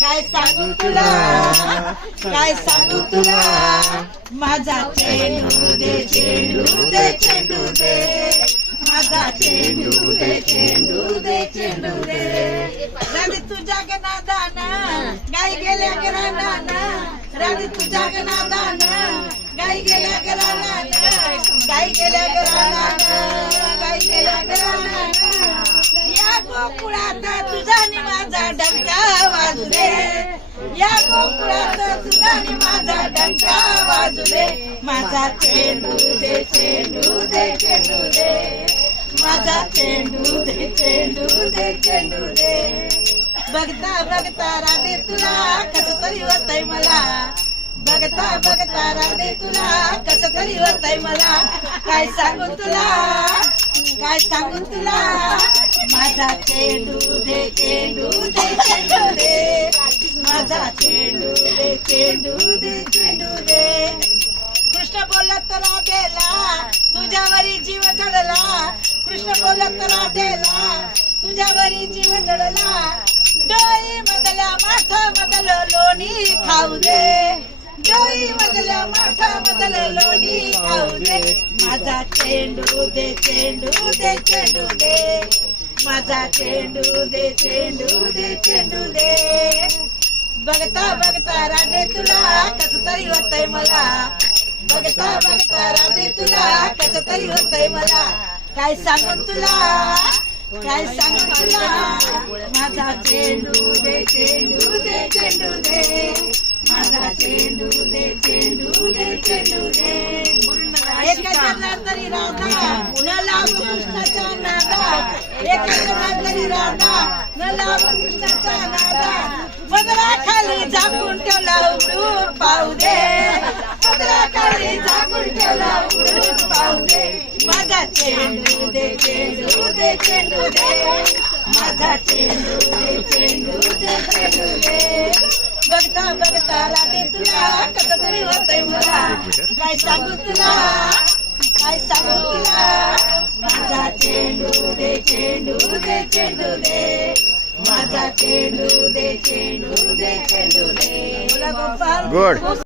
काय सांगू तुला, काय सांगू तुला, माझा चेंडू दे, चेंडू दे, चेंडू दे, माझा चेंडू दे, चेंडू दे, चेंडू दे. राधी तुझ्या गनादान गाई गेल्या गरानान, राधी तुझ्या गनादान गाई गेल्या गरानान, गाई गेल्या गरानान, गाई गेल्या गरानान. या गोकुळात तुझा नि माझा डंका वाजू दे, या गोकुळात तुझा नि माझा डंका वाजू दे. माझा चेंडू दे, चेंडू दे, चेंडू दे, माझा चेंडू दे, चेंडू दे, चेंडू दे. बघता बघता राधे तुला कसं तरी होतंय मला, बघता बघता राधे तुला कसं तरी होतंय मला. काय सांगू तुला, काय सांगू तुला, माझा चेंडू दे, चेंडू दे, चेंडू दे, माझा चेंडू दे, चेंडू दे, चेंडू दे. कृष्ण बोलत राधेला तुझ्यावरी जीव जडला, कृष्ण बोलत राधेला तुझ्यावरी जीव जडला. डोई मधल्या माठा मधल लोणी खाऊ दे, डोई मधल्या माठा मधल लोणी खाऊ दे. माझा चेंडू दे, चेंडू दे, चेंडू दे, माझा चेंडू दे, चेंडू दे, चेंडू दे. बघता बघता राधे तुला कसं तरी होतंय मला, बघता बघता राधे तुला कसं तरी होतंय मला. काय सांगू तुला, काय सांगू तुला, माझा चेंडू दे, चेंडू दे, चेंडू दे, माझा चेंडू दे, चेंडू दे, चेंडू दे. एका जन्मात तरी राधा न लागू कृष्णाच्या नादा, एका जन्मात तरी राधा न लागू कृष्णाच्या नादा. पदरा खाली झाकून ठेवला उघडून पाहू दे, पदरा खाली झाकून ठेवला उघडून पाहू दे. माझा चेंडू दे, चेंडू दे, चेंडू दे, माझा चेंडू दे, चेंडू दे, चेंडू दे. बघता बघता राधे तुला कसं तरी होतंय मला. काय सांगू तुला, काय सांगू तुला, माझा चेंडू दे, चेंडू दे, चेंडू दे, माझा चेंडू दे, चेंडू दे, चेंडू दे. गुड.